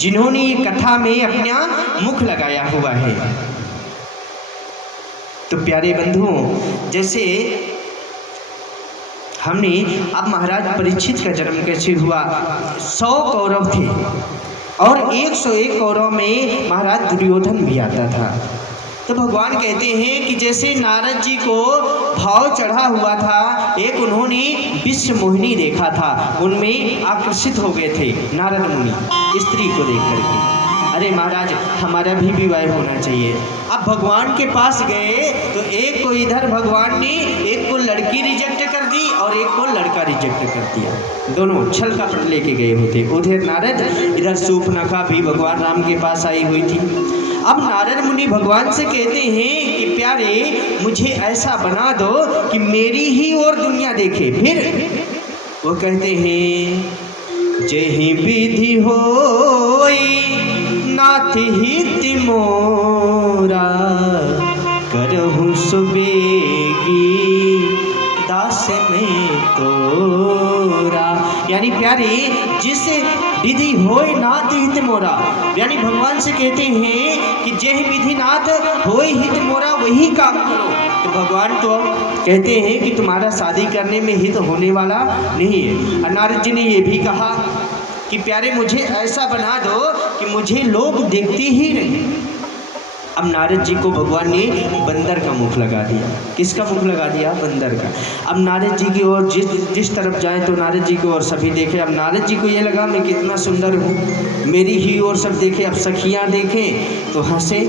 जिन्होंने ये कथा में अपना मुख लगाया हुआ है। तो प्यारे बंधुओं, जैसे हमने अब महाराज परीक्षित का जन्म कैसे हुआ, 100 कौरव थे और 101 कौरव में महाराज दुर्योधन भी आता था। तो भगवान कहते हैं कि जैसे नारद जी को भाव चढ़ा हुआ था, एक उन्होंने विश्व मोहिनी देखा था, उनमें आकर्षित हो गए थे नारद मुनि स्त्री को देख करके। अरे महाराज हमारा भी विवाह होना चाहिए। अब भगवान के पास गए तो एक को इधर भगवान ने एक को लड़की रिजेक्ट कर दी और एक को लड़का रिजेक्ट कर दिया, दोनों छल कपट लेके गए होते। उधर नारद, इधर शूर्पणखा भी भगवान राम के पास आई हुई थी। अब नारद मुनि भगवान से कहते हैं कि प्यारे मुझे ऐसा बना दो कि मेरी ही ओर दुनिया देखे। फिर वो कहते हैं जेहि विधि होई नाथ हित मोरा करहु सुबेगी दास में तोरा। यानी प्यारे जिस विधि होय नाथ हित मोरा, यानी भगवान से कहते हैं कि जेहि विधि नाथ होय हित मोरा वही काम करो। तो भगवान तो कहते हैं कि तुम्हारा शादी करने में हित होने वाला नहीं है। और नारद जी ने ये भी कहा कि प्यारे मुझे ऐसा बना दो कि मुझे लोग देखते ही नहीं। अब नारद जी को भगवान ने बंदर का मुख लगा दिया। किसका मुख लगा दिया? बंदर का। अब नारद जी की ओर जिस तरफ जाए तो नारद जी को और सभी देखे। अब नारद जी को ये लगा मैं कितना सुंदर हूँ, मेरी ही ओर सब देखे। अब सखियाँ देखें तो हंसे।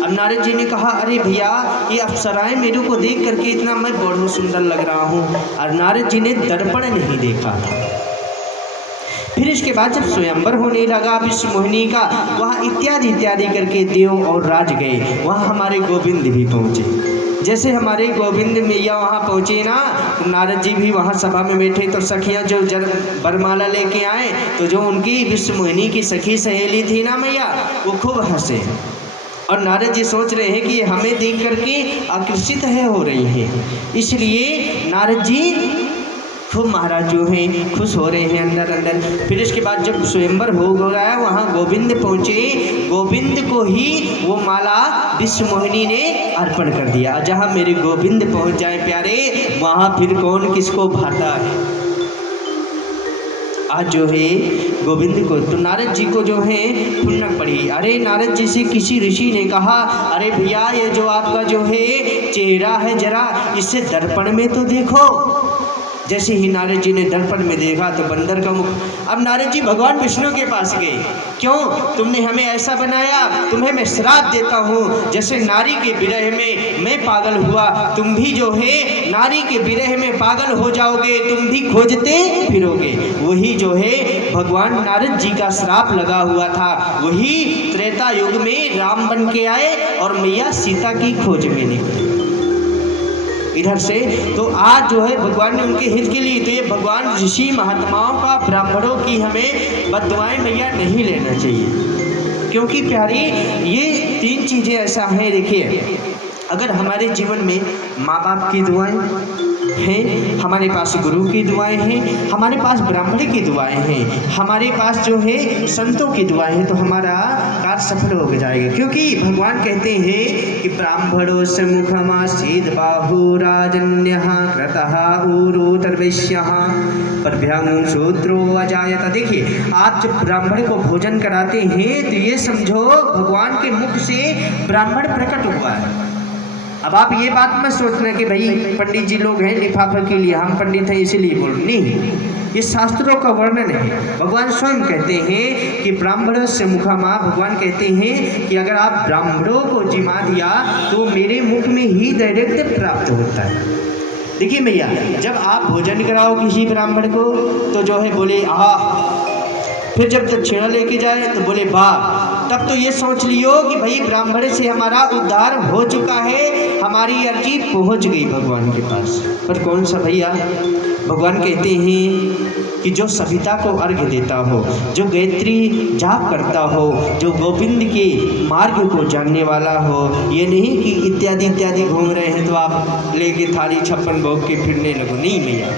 अब नारद जी ने कहा अरे भैया ये अप्सराएं मेरे को देख करके इतना मैं बहुत सुंदर लग रहा हूँ। और नारद जी ने दर्पण नहीं देखा था। फिर इसके बाद जब स्वयंवर होने लगा विश्व मोहिनी का, वहाँ इत्यादि इत्यादि करके देव और राज गए। वहाँ हमारे गोविंद भी पहुँचे। जैसे हमारे गोविंद मैया वहाँ पहुँचे ना, तो नारद जी भी वहाँ सभा में बैठे। तो सखियाँ जो बरमाला लेके आए, तो जो उनकी विश्व मोहिनी की सखी सहेली थी ना मैया, वो खूब हंसे। और नारद जी सोच रहे हैं कि ये हमें देख करके आकर्षित हो रही है, इसलिए नारद जी खूब महाराज जो हैं खुश हो रहे हैं अंदर अंदर। फिर इसके बाद जब स्वयंवर हो गया, वहाँ गोविंद पहुँचे। गोविंद को ही वो माला विश्व मोहिनी ने अर्पण कर दिया। जहाँ मेरे गोविंद पहुँच जाए प्यारे, वहाँ फिर कौन किसको भाता है। आज जो है गोविंद को, तो नारद जी को जो है खुन्नक पड़ी। अरे नारद जी से किसी ऋषि ने कहा अरे भैया ये जो आपका जो है चेहरा है जरा इसे दर्पण में तो देखो। जैसे ही नारद जी ने दर्पण में देखा तो बंदर का मुख। अब नारद जी भगवान विष्णु के पास गए, क्यों तुमने हमें ऐसा बनाया, तुम्हें मैं श्राप देता हूँ। जैसे नारी के विरह में मैं पागल हुआ, तुम भी जो है नारी के विरह में पागल हो जाओगे, तुम भी खोजते फिरोगे। वही जो है भगवान नारद जी का श्राप लगा हुआ था, वही त्रेता युग में राम बन के आए और मैया सीता की खोज में निकले इधर से। तो आज जो है भगवान ने उनके हित के लिए, तो ये भगवान ऋषि महात्माओं का, ब्राह्मणों की हमें बद्दुआएं मैया नहीं लेना चाहिए। क्योंकि प्यारी ये 3 चीज़ें ऐसा हैं। देखिए अगर हमारे जीवन में माँ बाप की दुआएं हैं, हमारे पास गुरु की दुआएं हैं, हमारे पास ब्राह्मण की दुआएं हैं, हमारे पास जो है संतों की दुआएं हैं, तो हमारा कार्य सफल हो जाएगा। क्योंकि भगवान कहते हैं कि ब्राह्मणों से मुखमासीद बाहु राजन्यः क्रतः ऊरुतर्वैश्यः परभ्यां शूद्रो अजायत। देखिए आप जब ब्राह्मण को भोजन कराते हैं तो ये समझो भगवान के मुख से ब्राह्मण प्रकट हुआ है। अब आप ये बात मत सोचना कि भाई पंडित जी लोग हैं लिफाफे के लिए, हम पंडित हैं इसीलिए बोल, नहीं, ये शास्त्रों का वर्णन है। भगवान स्वयं कहते हैं कि ब्राह्मणों से मुखामा, भगवान कहते हैं कि अगर आप ब्राह्मणों को जिमा दिया तो मेरे मुख में ही डायरेक्ट प्राप्त होता है। देखिए भैया जब आप भोजन कराओ किसी ब्राह्मण को तो जो है बोले आह, फिर जब दक्षिणा लेके जाए तो बोले वाह, तब तो ये सोच लियो कि भाई ब्राह्मण से हमारा उद्धार हो चुका है, हमारी अर्जी पहुंच गई भगवान के पास। पर कौन सा भैया, भगवान कहते हैं कि जो सविता को अर्घ्य देता हो, जो गायत्री जाप करता हो, जो गोविंद के मार्ग को जानने वाला हो, ये नहीं कि इत्यादि इत्यादि घूम रहे हैं तो आप लेके थाली 56 भोग के फिरने लगो, नहीं भैया।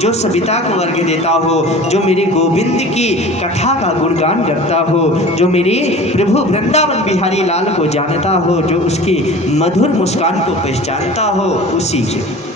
जो सविता को अर्घ्य देता हो, जो मेरे गोविंद की कथा का गुणगान करता हो, जो मेरे प्रभु वृंदावन बिहारी लाल को जानता हो, जो उसकी मधुर मुस्कान को पहचानता हो, उसी से